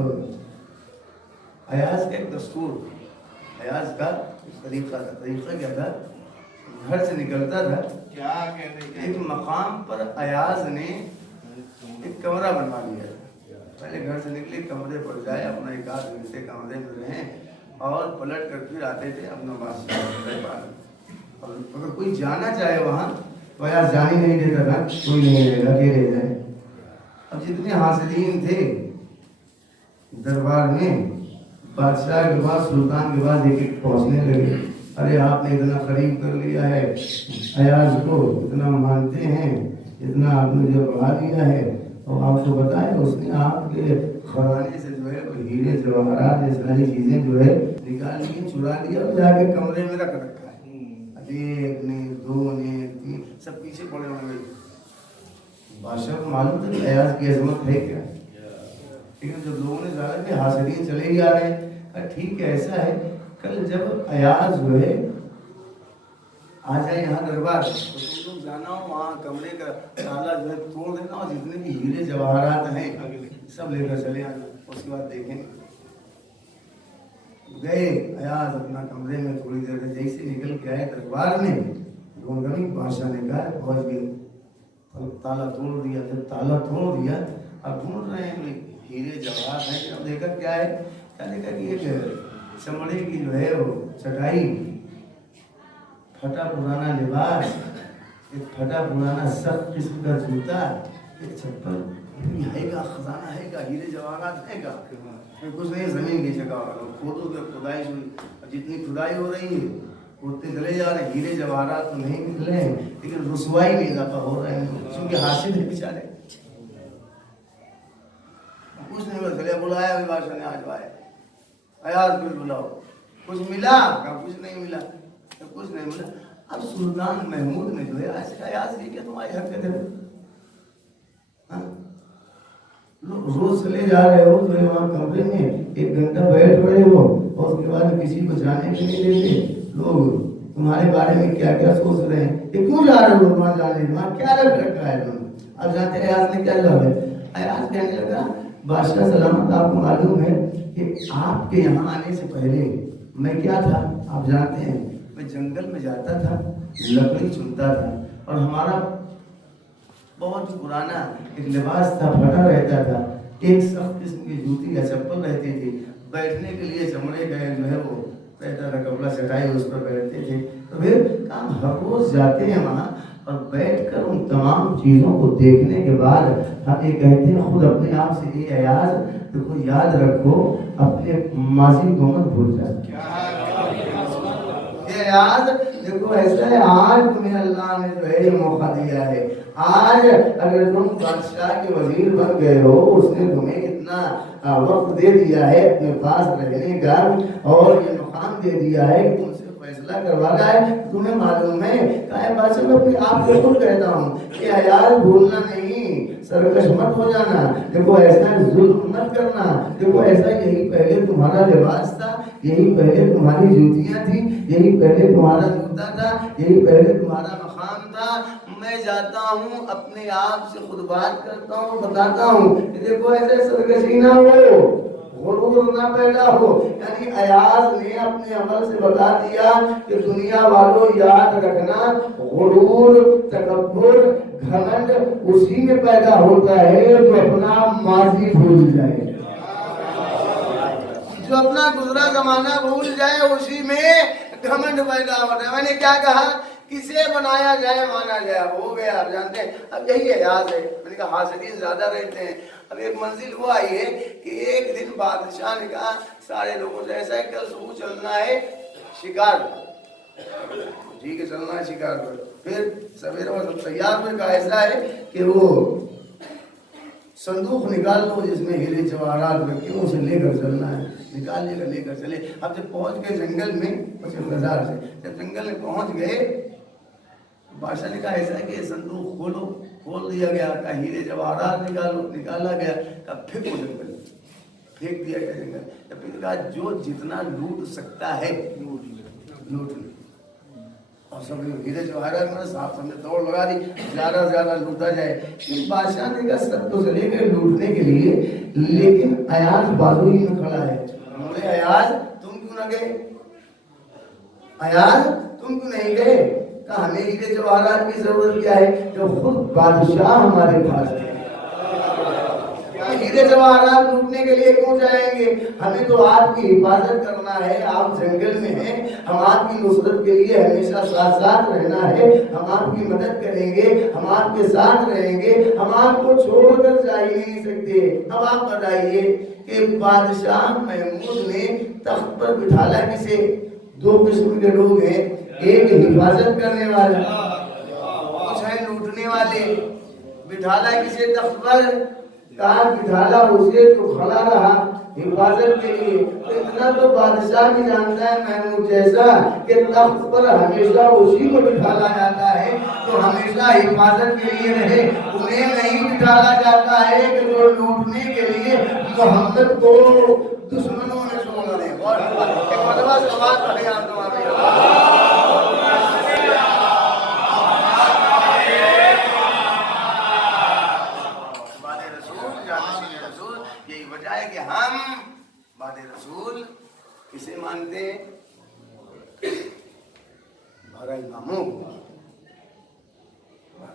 ایاز کا ایک دستور، ایاز کا طریقہ کیا تھا، گھر سے نکلتا تھا، ایک مقام پر ایاز نے ایک کمرہ بنوا لیا تھا، پہلے گھر سے نکلے کمرے پر جائے، اپنا ایک آدھ گھنٹے کمرے میں رہیں اور پلٹ کر پھر آتے تھے اپنا بادشاہ۔ اور اگر کوئی جانا چاہے وہاں تو ایاز جان ہی نہیں دیتا تھا، کوئی نہیں رہے گا، اکیلے جائے۔ اب جتنے حاسدین تھے دربار میں، بادشاہ کے پاس سلطان کے پاس ایک ایک پہنچنے لگے، ارے آپ نے اتنا قریب کر لیا ہے ایاز کو، اتنا مانتے ہیں، اتنا آپ نے جو بڑھا لیا ہے، اور آپ کو بتائیں اس نے آپ کے خزانے سے جو ہے ہیرے جواہرات یہ ساری چیزیں جو ہے نکال لی، چرا لیا اور جا کے کمرے میں رکھ رکھا ہے، ایک نے دو نے تین، سب پیچھے پڑے ہوئے۔ بادشاہ کو معلوم تھا کہ ایاز کی عظمت ہے کیا، لیکن جب لوگوں نے ظاہر کہ حاسدین چلے ہی آ رہے ہیں، ٹھیک ہے ایسا ہے، کل جب ایاز جو ہے آ جائے یہاں دربار تو تم لوگ جانا ہو وہاں کمرے کا تالا جو ہے توڑ دینا، اور جتنے بھی ہیرے جواہرات ہیں سب لے کر چلے آنا، اس کے بعد دیکھیں گئے۔ ایاز اپنا کمرے میں تھوڑی دیر جیسے نکل کے آئے دربار میں، بادشاہ نے کہا پہنچ گئے، تالا توڑ دیا۔ جب تالا توڑ دیا اب ڈھونڈ رہے ہیں ہیرے جواہرات ہیں، اب دیکھا کیا ہے، کیا دیکھا کہ ایک چمڑے کی جو ہے وہ چٹائی، پھٹا پرانا لباس، ایک پھٹا پرانا سخت قسم کا جوتا، ایک چپل، ہے گا خزانہ، ہے گا ہیرے جواہرات، ہے گا کچھ نہیں، زمین کی جگہ کھودو تو کھدائی ہوئی، جتنی کھدائی ہو رہی ہے اتنے چلے جا رہے ہیں، ہیرے جواہرات تو نہیں نکلے ہیں، لیکن رسوائی میں اضافہ ہو رہے ہیں، کیونکہ حاسد ہے بیچارے، کچھ نہیں ہوا، چلے بلایا ہوئی بادشاہ نے، آج آئے ایاز کو بلاؤ، کچھ ملا؟ کہا کچھ نہیں ملا، کچھ نہیں ملا۔ اب سلطان محمود نے جو ہے ایاز کی کیا تمہاری حرکت ہے، روز چلے جا رہے ہو تو وہاں کمرے میں ایک گھنٹہ بیٹھ رہے ہو اور اس کے بعد کسی کو جانے کے نہیں دیتے، لوگ تمہارے بارے میں کیا کیا سوچ رہے ہیں، یہ کیوں جا رہے ہو وہاں جانے، وہاں کیا رکھ رکھا ہے تم؟ اب جانتے ایاز نے کیا جواب ہے، ایاز کہنے لگا بادشاہ سلامت آپ کو معلوم ہے کہ آپ کے یہاں آنے سے پہلے میں کیا تھا، آپ جانتے ہیں میں جنگل میں جاتا تھا، لکڑی چنتا تھا، اور ہمارا بہت پرانا ایک لباس تھا، پھٹا رہتا تھا، ایک سخت قسم کی جوتی یا چپل رہتی تھی، بیٹھنے کے لیے چمڑے کا جو ہے وہ رہتا تھا کپڑا، چٹائی اس پر بیٹھتے تھے، تو پھر ہم ہر روز جاتے ہیں وہاں اور بیٹھ کر ان تمام چیزوں کو دیکھنے کے بعد ہم یہ کہتے ہیں خود اپنے آپ سے، یہ ایاز دیکھو یاد رکھو اپنے ماضی کو مت بھول جائے، ایاز دیکھو ایسا ہے، آج تمہیں اللہ نے جو ہے یہ موقع دیا ہے، آج اگر تم بادشاہ کے وزیر بن گئے ہو، اس نے تمہیں اتنا وقت دے دیا ہے اپنے پاس رہنے کا، اور یہ مقام دے دیا ہے کہ تم سے فیصلہ فیصلہ کروا رہا ہے تمہیں معلوم ہے کہ بادشاہ میں اپنے آپ کو خود کہتا ہوں کہ عیال بھولنا نہیں، سرکش مت ہو جانا، دیکھو ایسا ظلم مت کرنا، دیکھو ایسا یہی پہلے تمہارا لباس تھا، یہی پہلے تمہاری جوتیاں تھیں، یہی پہلے تمہارا جوتا تھا، یہی پہلے تمہارا مقام تھا۔ میں جاتا ہوں اپنے آپ سے خود بات کرتا ہوں، بتاتا ہوں کہ دیکھو ایسے سرکشی نہ ہو، غرور نہ پیدا ہو۔ یعنی ایاز نے اپنے عمل سے بتا دیا کہ دنیا والوں یاد رکھنا غرور، تکبر، گھمنڈ اسی میں پیدا ہوتا ہے جو اپنا ماضی بھول جائے، جو اپنا گزرا زمانہ بھول جائے اسی میں گھمنڈ پیدا ہوتا ہے۔ میں نے کیا کہا؟ کسے بنایا جائے مانا جائے، ہو گیا آپ جانتے ہیں۔ اب یہی ایاز ہے، میں نے کہا حاسدین زیادہ رہتے ہیں۔ اب ایک منزل وہ آئی ہے کہ ایک دن بادشاہ نے کہا سارے لوگوں سے ایسا ہے کل صبح چلنا ہے شکار، ٹھیک ہے چلنا ہے شکار پر۔ پھر سویرے میں سب تیار ہوئے، کہا ایسا ہے کہ وہ صندوق نکال لو جس میں ہیرے جواہرات رکھے اسے لے کر چلنا ہے، نکال لے کر چلے۔ اب جب پہنچ گئے جنگل میں، بازار سے جب جنگل میں پہنچ گئے، بادشاہ نے کہا ایسا ہے کہ صندوق کھولو، کھول دیا گیا، کہا ہیرے جواہرات نکالو، نکالا گیا، کہا پھینکو جنگل، پھینک دیا گیا جنگل۔ جب پھر کہا جو جتنا لوٹ سکتا ہے لوٹ لے، اور سب ہیرے جواہرات میں صاحب سب نے دوڑ لگا دی زیادہ سے زیادہ لوٹا جائے۔ پھر بادشاہ نے کہا سب تو چلے گئے لوٹنے کے لیے، لیکن ایاز بازو ہی میں کھڑا ہے۔ بولے ایاز تم کیوں نہ گئے؟ ایاز تم کیوں نہیں گئے؟ کہا ہمیں ہیرے جواہرات کی ضرورت کیا ہے جو خود بادشاہ ہمارے پاس ہے، ہیرے جواہرات لوٹنے کے لیے کیوں جائیں گے؟ ہمیں تو آپ کی حفاظت کرنا ہے، آپ جنگل میں ہیں، ہم آپ کی نصرت کے لیے ہمیشہ ساتھ ساتھ رہنا ہے، ہم آپ کی مدد کریں گے، ہم آپ کے ساتھ رہیں گے، ہم آپ کو چھوڑ کر جا ہی نہیں سکتے۔ اب آپ بتائیے کہ بادشاہ محمود نے تخت پر بٹھالا کسے؟ دو قسم کے لوگ ہیں، ایک حفاظت کرنے والا، کچھ ہے لوٹنے والے۔ بٹھالا کسے تخت پر؟ کہاں بٹھالا اسے جو کھڑا رہا حفاظت کے لیے۔ اتنا تو بادشاہ بھی جانتا ہے محمود جیسا کہ تخت پر ہمیشہ اسی کو بٹھالا جاتا ہے جو ہمیشہ حفاظت کے لیے رہے، انہیں نہیں بٹھالا جاتا ہے کہ جو لوٹنے کے لیے محمد کو دشمنوں نے چھوڑا ہے۔ ایک مرتبہ سے آواز پڑھے آپ تو یہی وجہ ہے کہ ہم بعد رسول کسے مانتے ہیں؟ بارہ اماموں کو۔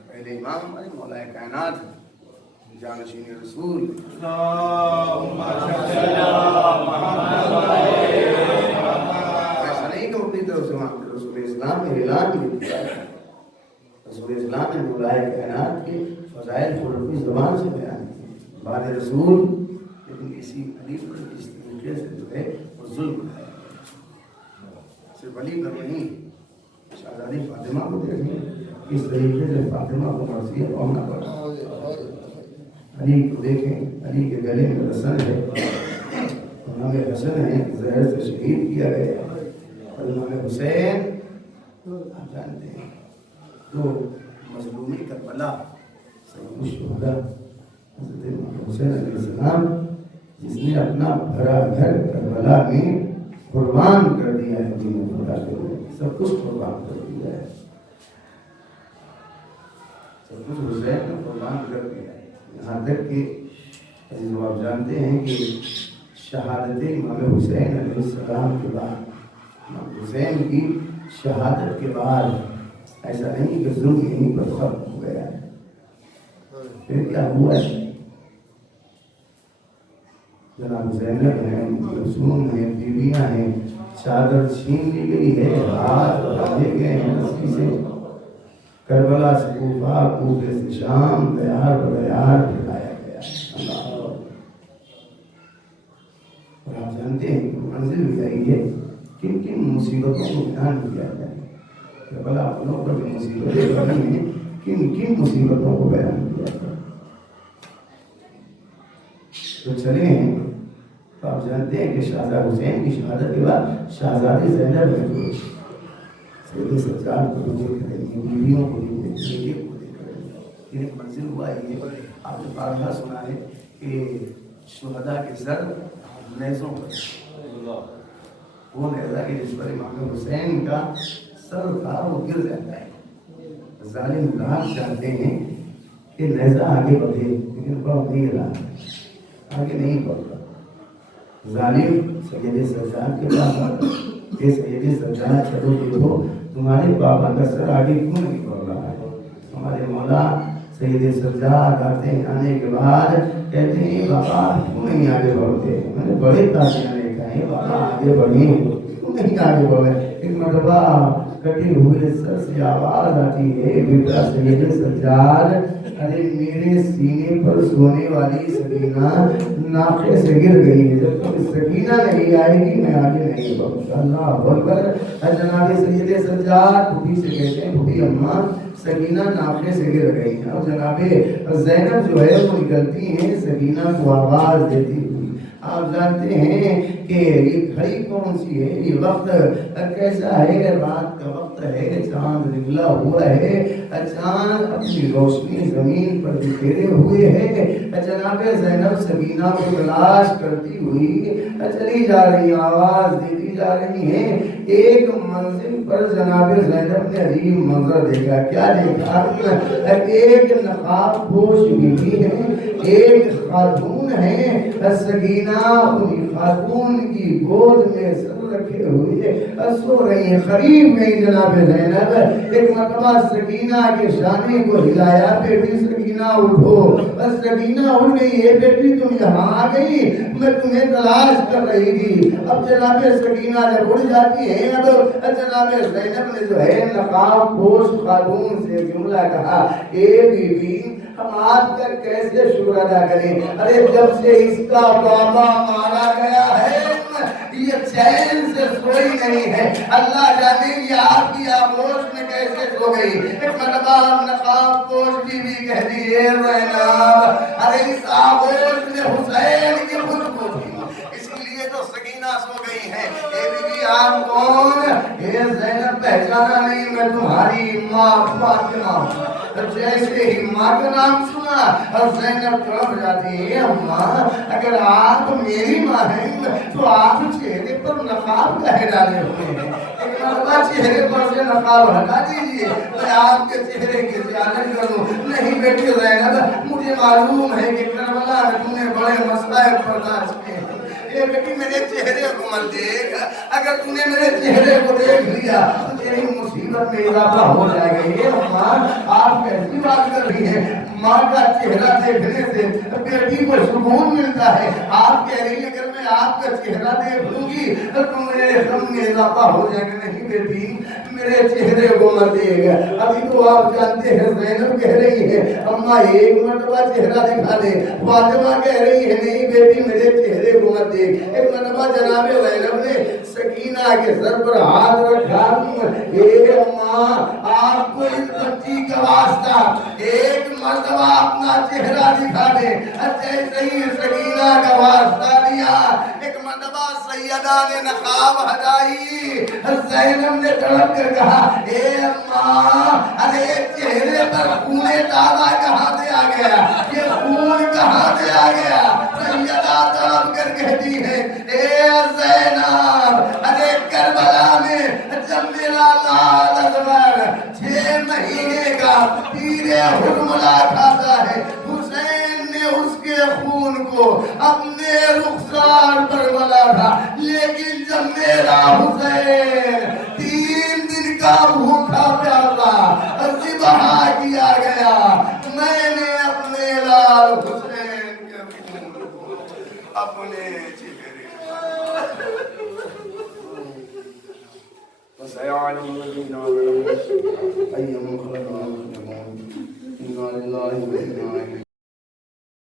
پہلے امام ہمارے مولا کائنات جانشین رسول، ایسا نہیں کہ اپنی طرف سے مانتے، رسول اسلام نے اعلان بھی کیا ہے، رسول اسلام نے مولا کائنات کے فضائل کو اپنی زبان سے بیان کیا۔ بعد رسول لیکن اسی علی پر اس طریقے سے جو ہے وہ ظلم ہے۔ صرف علی پر نہیں، شہزادی فاطمہ کو دیکھیں، اس طریقے سے فاطمہ کو مرثیہ قومنا پڑا۔ علی کو دیکھیں، علی کے گلے میں رسن ہے، امام حسن ہے زہر سے شہید کیا گیا، اور امام حسین آپ جانتے ہیں تو مظلومی کربلا سید الشہداء حضرت امام حسین علیہ السلام جس نے اپنا بھرا گھر کربلا میں قربان کر دیا ہے، دین خدا کے لیے سب کچھ قربان کر دیا ہے، سب کچھ حسین نے قربان کر دیا ہے۔ یہاں تک کہ عزیزو آپ جانتے ہیں کہ شہادت امام حسین علیہ السلام کے بعد، امام حسین کی شہادت کے بعد ایسا نہیں کہ ظلم یہیں پر ختم ہو گیا ہے، پھر کیا ہوا ہے؟ جناب زینب ہیں، رسوم ہیں، بیویاں ہیں، چادر چھین لی گئی ہے، ہاتھ باندھے گئے ہیں رسی سے، کربلا سے کوفہ، کوفے سے شام، دیار بدیار پھیلایا گیا ہے۔ اور آپ جانتے ہیں کہ منزل بھی آئی ہے، کن کن مصیبتوں کو بیان کیا جائے، کربلا اپنوں پر جو مصیبتیں بنی ہیں کن کن مصیبتوں کو بیان کیا جائے۔ تو چلے ہیں تو آپ جانتے ہیں کہ شہزادہ حسین کی شہادت کے بعد شہزادی زینب ہے جو سید سجاد کو دیکھ رہی ہیں، بیویوں کو دیکھ رہی ہیں، کو دیکھ رہی ہیں. ایک منزل ہوا یہ آپ نے بارہا سنا ہے کہ شہداء کے سر نیزوں پر، وہ نیزہ کہ جس پر امام حسین کا سر تھا وہ گر جاتا ہے. ظالم لاکھ چاہتے ہیں کہ نیزہ آگے بڑھے لیکن بڑھ نہیں رہا، آگے نہیں بڑھ رہا. ظالم سید سجاد کے پاس کہ سید سجاد چلو دیکھو تمہارے بابا کا سر آگے کیوں نہیں بڑھ رہا ہے. ہمارے مولا سید سجاد آتے ہیں، آنے کے بعد کہتے ہیں بابا کیوں نہیں آگے بڑھتے. میں نے بڑے تاجیاں نے کہا بابا آگے بڑھیں کیوں نہیں آگے بڑھے. ایک مرتبہ کٹے ہوئے سر سے آواز آتی ہے بیٹا سید سجاد ارے میرے سینے پر سونے والی سکینہ ناقے سے گر گئی ہے، جب تک سکینہ نہیں آئے گی میں آگے نہیں بڑھوں. اللہ اکبر. جناب سید سجاد بھوٹی سے کہتے ہیں بھوٹی اماں سکینہ ناقے سے گر گئی ہیں. اور جناب زینب جو ہے وہ نکلتی ہیں سکینہ کو آواز دیتی ہوئی. آپ جانتے ہیں کہ یہ گھڑی کون سی ہے، یہ وقت کیسا ہے، رات کا وقت ہے، چاند نکلا ہوا ہے، چاند اپنی روشنی زمین پر بکھیرے ہوئے ہے. جناب زینب سکینہ کو تلاش کرتی ہوئی چلی جا رہی، آواز دیتی جا رہی ہیں. ایک منزل پر جناب زینب نے عجیب منظر دیکھا. کیا دیکھا؟ ایک نقاب پوش بیوی ہے، ایک خاتون ہے سکینہ، انہی خاتون کی گود میں سر رکھے ہوئے سو رہی ہیں. قریب گئی جناب زینب، ایک مرتبہ سکینہ کے شانے کو ہلایا، بیٹی سکینہ اٹھو. بس سکینہ اٹھ گئی. ہے بیٹی تم یہاں آ گئی، میں تمہیں تلاش کر رہی تھی. اب جناب سکینہ جب اٹھ جاتی ہے، اب جناب زینب نے جو ہے نقاب پوش خاتون سے جملہ کہا اے بی بی ہم آپ کا کیسے شکر ادا کریں. ارے جب سے اس کا بابا مارا گیا ہے یہ چین سے سوئی نہیں ہے. اللہ جانے یہ آپ کی آغوش میں کیسے سو گئی. ایک مرتبہ نقاب پوش بیوی کہہ دی اے زینب ارے اس آغوش میں حسین کی خوشبو تھی، اس لیے تو سکینہ سو گئی ہے. اے بی بی آپ کون؟ اے زینب پہچانا نہیں، میں تمہاری ماں فاطمہ ہوں. جیسے ہی ماں کا نام سنا اور زینب تڑپ جاتی ہے. اماں اگر آپ میری ماں ہیں تو آپ چہرے پر نقاب کہے ڈالے ہوئے ہیں. ایک مرتبہ چہرے پر سے نقاب ہٹا دیجیے میں آپ کے چہرے کی زیارت کروں. نہیں بیٹی زینب مجھے معلوم ہے کہ کربلا میں تم نے بڑے مسائب برداشت کیے. اے بیٹی میرے چہرے کو مت دیکھ، اگر تم نے میرے چہرے کو دیکھ لیا تو تیری مصیبت میں اضافہ ہو جائے گا. یہ اماں آپ کیسی بات کر رہی ہیں؟ ماں کا چہرہ دیکھنے سے بیٹی کو سکون ملتا ہے. آپ کہہ رہی ہیں اگر میں آپ کا چہرہ دیکھ لوں گی تو میرے غم میں اضافہ ہو جائے گا. نہیں بیٹی میرے چہرے کو مت دیکھ. ابھی تو آپ جانتے ہیں زینب کہہ رہی ہے اماں ایک مرتبہ چہرہ دکھا دے. فاطمہ کہہ رہی ہے نہیں بیٹی میرے چہرے کو مت دیکھ. ایک مرتبہ جناب زینب نے سکینہ کے سر پر ہاتھ رکھا. اے اماں آپ کو اس بچی کا واسطہ ایک مرتبہ اپنا چہرہ دکھا دے. جیسے ہی سکینہ کا واسطہ دیا ایک مرتبہ سیدہ نے نقاب ہٹائی. زینب نے تڑپ کر کہا اے اماں ارے چہرے پر خون تازہ کہاں سے آ گیا، یہ خون کہاں سے آ گیا. سیدہ تڑپ کر کہتی ہے اے زینب ارے کربلا میں جب میرا لال اصغر 6 مہینے کا تیر حرملہ کھاتا ہے حسین نے اس کے خون کو اپنے رخسار پر ملا تھا. لیکن جب میرا حسین 3 دن کا بھوکا پیاسا ذبح کیا گیا میں نے اپنے لال حسین کے خون کو اپنے چہرے وسيعلم الذين آمنوا أي منقلب إنا لله وإنا إليه